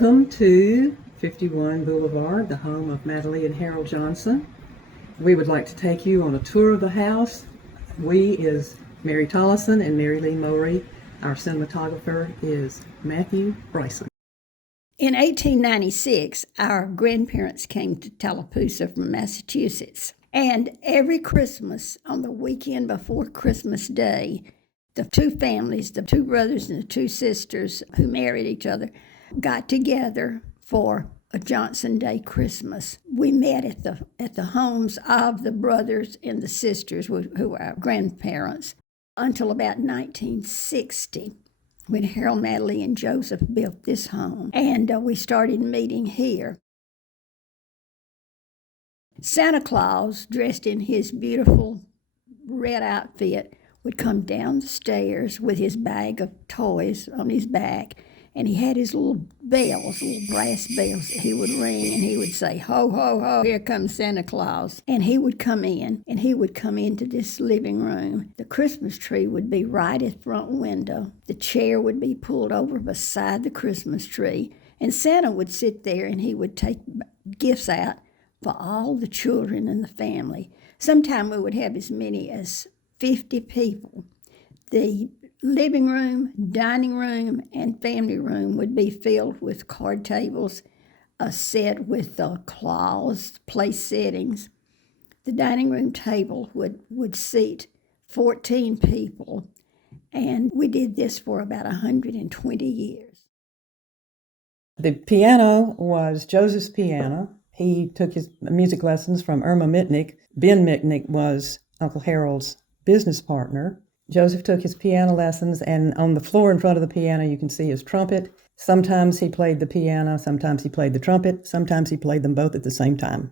Welcome to 51 Boulevard, the home of Mattie Lee and Harold Johnson. We would like to take you on a tour of the house. We is Mary Tollison and Mary Lee Mowry. Our cinematographer is Matthew Bryson. In 1896, our grandparents came to Tallapoosa from Massachusetts. And every Christmas, on the weekend before Christmas Day, the two families, the two brothers and the two sisters who married each other, got together for a Johnson Day Christmas. We met at the homes of the brothers and the sisters, who were our grandparents, until about 1960, when Harold, Mattie Lee, and Joseph built this home. And we started meeting here. Santa Claus, dressed in his beautiful red outfit, would come down the stairs with his bag of toys on his back, and he had his little bells, little brass bells that he would ring, and he would say, "Ho, ho, ho, here comes Santa Claus." And he would come in, and he would come into this living room. The Christmas tree would be right at the front window. The chair would be pulled over beside the Christmas tree, and Santa would sit there, and he would take gifts out for all the children in the family. Sometimes we would have as many as 50 people. The living room, dining room, and family room would be filled with card tables, a set with claws, place settings. The dining room table would seat 14 people, and we did this for about 120 years. The piano was Joseph's piano. He took his music lessons from Irma Mitnick. Ben Mitnick was Uncle Harold's business partner. Joseph took his piano lessons, and on the floor in front of the piano you can see his trumpet. Sometimes he played the piano, sometimes he played the trumpet, sometimes he played them both at the same time.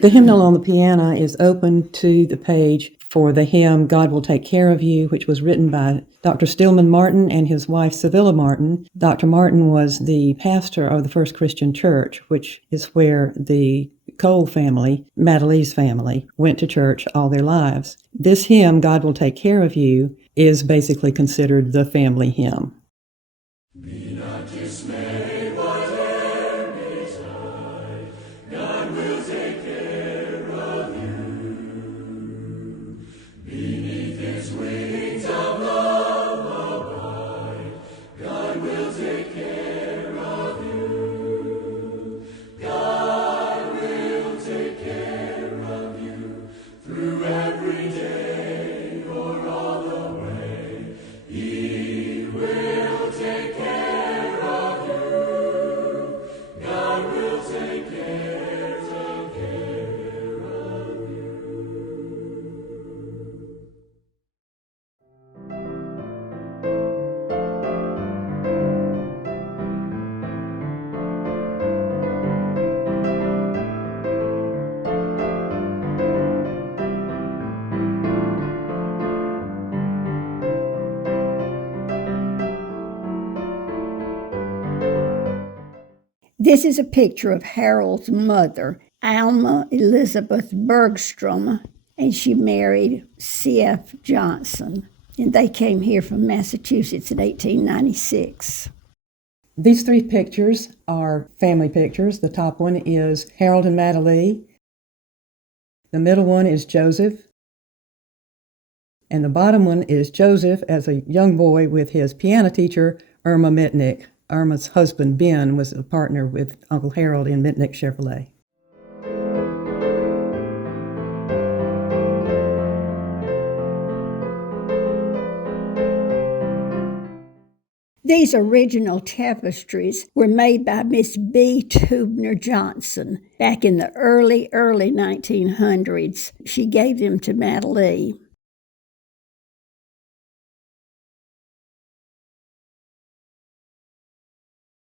The hymnal on the piano is open to the page for the hymn "God Will Take Care of You," which was written by Dr. Stillman Martin and his wife Sevilla Martin. Dr. Martin was the pastor of the First Christian Church, which is where the Cole family, Mattie Lee's family, went to church all their lives. This hymn, "God Will Take Care of You," is basically considered the family hymn. Be not dismayed, whate'er betide, God will take care of you. Beneath his wings of love abide, God will take care of you. God will take care of you through every day or all the way. He will take care of you. God will take care of you. This is a picture of Harold's mother, Alma Elizabeth Bergstrom, and she married C.F. Johnson. And they came here from Massachusetts in 1896. These three pictures are family pictures. The top one is Harold and Mattie Lee. The middle one is Joseph. And the bottom one is Joseph as a young boy with his piano teacher, Irma Mitnick. Irma's husband, Ben, was a partner with Uncle Harold in Mitnick Chevrolet. These original tapestries were made by Miss B. Tubner Johnson back in the early 1900s. She gave them to Mattie Lee.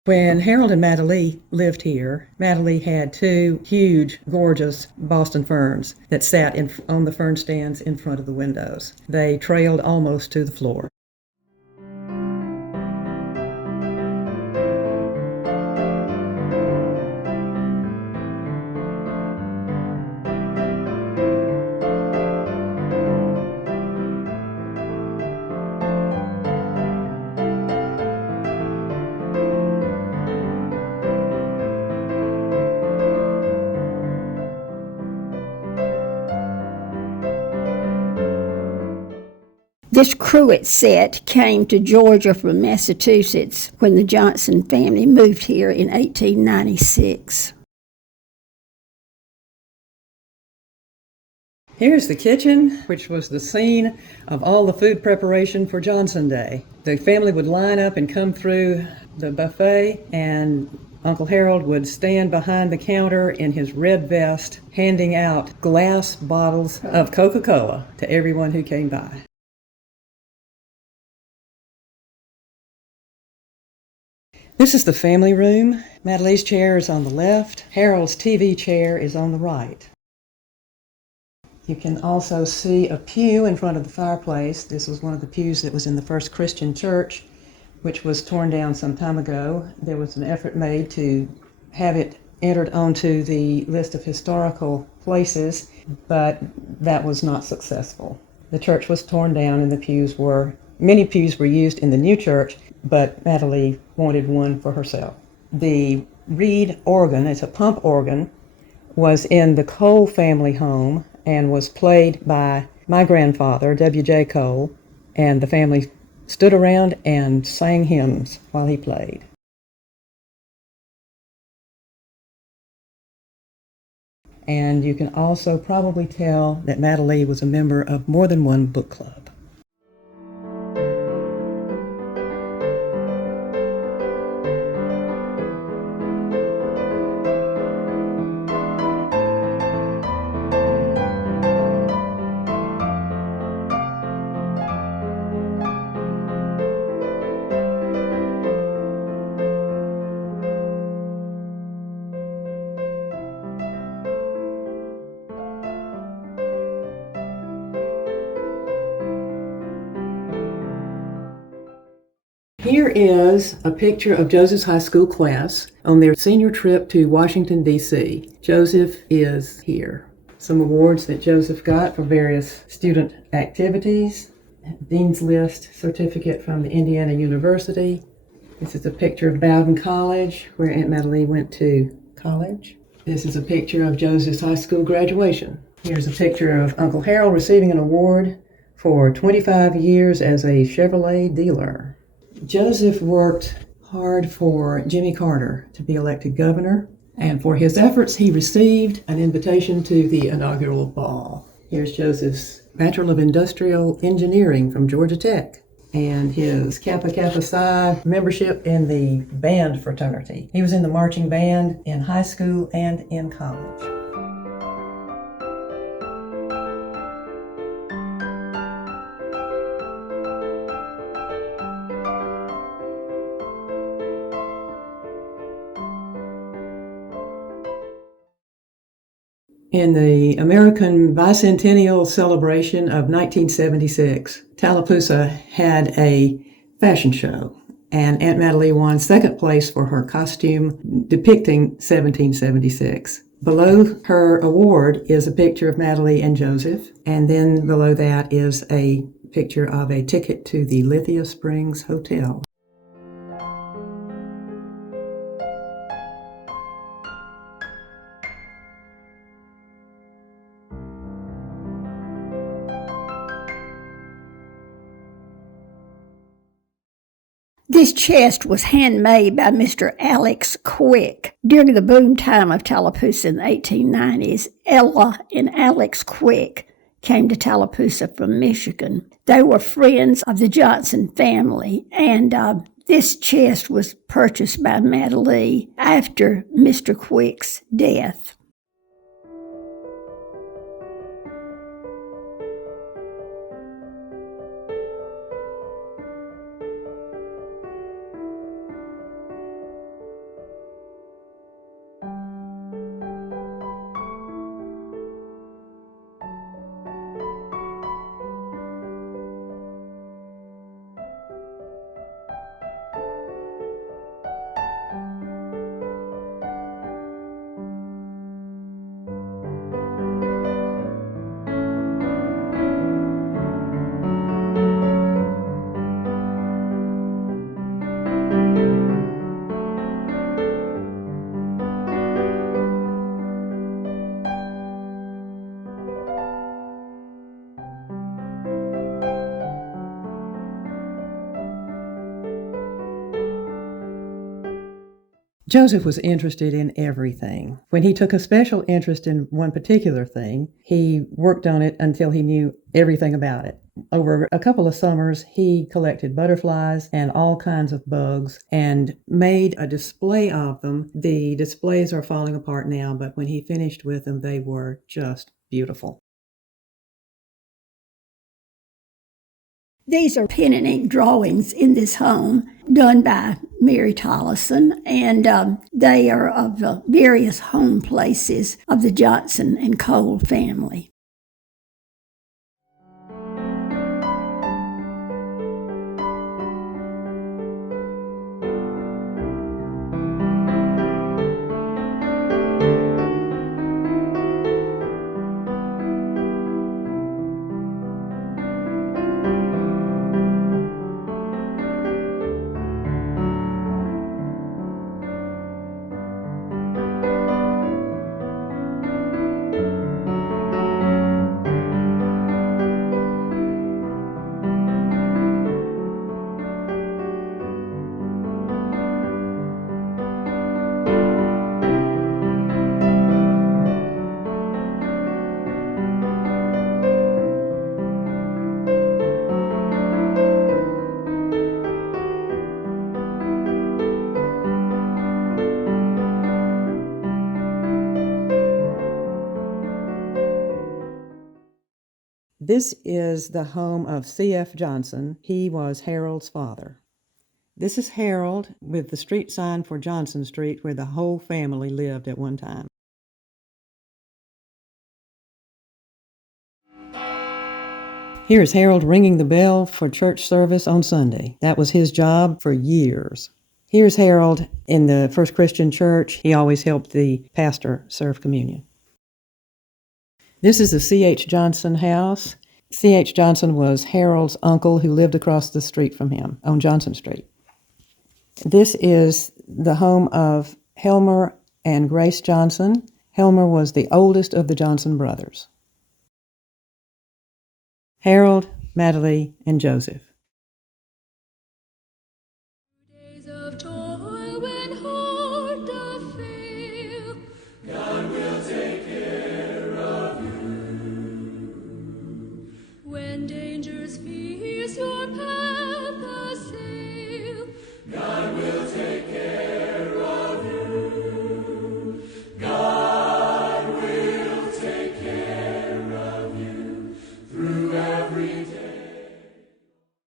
When Harold and Mattie Lee lived here, Mattie Lee had two huge, gorgeous Boston ferns that sat on the fern stands in front of the windows. They trailed almost to the floor. This cruet set came to Georgia from Massachusetts when the Johnson family moved here in 1896. Here's the kitchen, which was the scene of all the food preparation for Johnson Day. The family would line up and come through the buffet, and Uncle Harold would stand behind the counter in his red vest, handing out glass bottles of Coca-Cola to everyone who came by. This is the family room. Mattie Lee's chair is on the left. Harold's TV chair is on the right. You can also see a pew in front of the fireplace. This was one of the pews that was in the first Christian church, which was torn down some time ago. There was an effort made to have it entered onto the list of historical places, but that was not successful. The church was torn down and many pews were used in the new church, but Mattie Lee wanted one for herself. The reed organ, it's a pump organ, was in the Cole family home and was played by my grandfather, W.J. Cole, and the family stood around and sang hymns while he played. And you can also probably tell that Mattie Lee was a member of more than one book club. Here is a picture of Joseph's high school class on their senior trip to Washington, D.C. Joseph is here. Some awards that Joseph got for various student activities. Dean's List certificate from the Indiana University. This is a picture of Bowdoin College, where Aunt Mattie Lee went to college. This is a picture of Joseph's high school graduation. Here's a picture of Uncle Harold receiving an award for 25 years as a Chevrolet dealer. Joseph worked hard for Jimmy Carter to be elected governor, and for his efforts he received an invitation to the inaugural ball. Here's Joseph's Bachelor of Industrial Engineering from Georgia Tech and his Kappa Kappa Psi membership in the band fraternity. He was in the marching band in high school and in college. In the American Bicentennial celebration of 1976, Tallapoosa had a fashion show, and Aunt Mattie Lee won second place for her costume depicting 1776. Below her award is a picture of Mattie Lee and Joseph, and then below that is a picture of a ticket to the Lithia Springs Hotel. This chest was handmade by Mr. Alex Quick. During the boom time of Tallapoosa in the 1890s, Ella and Alex Quick came to Tallapoosa from Michigan. They were friends of the Johnson family, and this chest was purchased by Mattie Lee after Mr. Quick's death. Joseph was interested in everything. When he took a special interest in one particular thing, he worked on it until he knew everything about it. Over a couple of summers, he collected butterflies and all kinds of bugs and made a display of them. The displays are falling apart now, but when he finished with them, they were just beautiful. These are pen and ink drawings in this home done by Mary Tollison, and they are of various home places of the Johnson and Cole family. This is the home of C.F. Johnson. He was Harold's father. This is Harold with the street sign for Johnson Street, where the whole family lived at one time. Here's Harold ringing the bell for church service on Sunday. That was his job for years. Here's Harold in the First Christian Church. He always helped the pastor serve communion. This is the C.H. Johnson house. C.H. Johnson was Harold's uncle who lived across the street from him on Johnson Street. This is the home of Helmer and Grace Johnson. Helmer was the oldest of the Johnson brothers. Harold, Mattie Lee, and Joseph.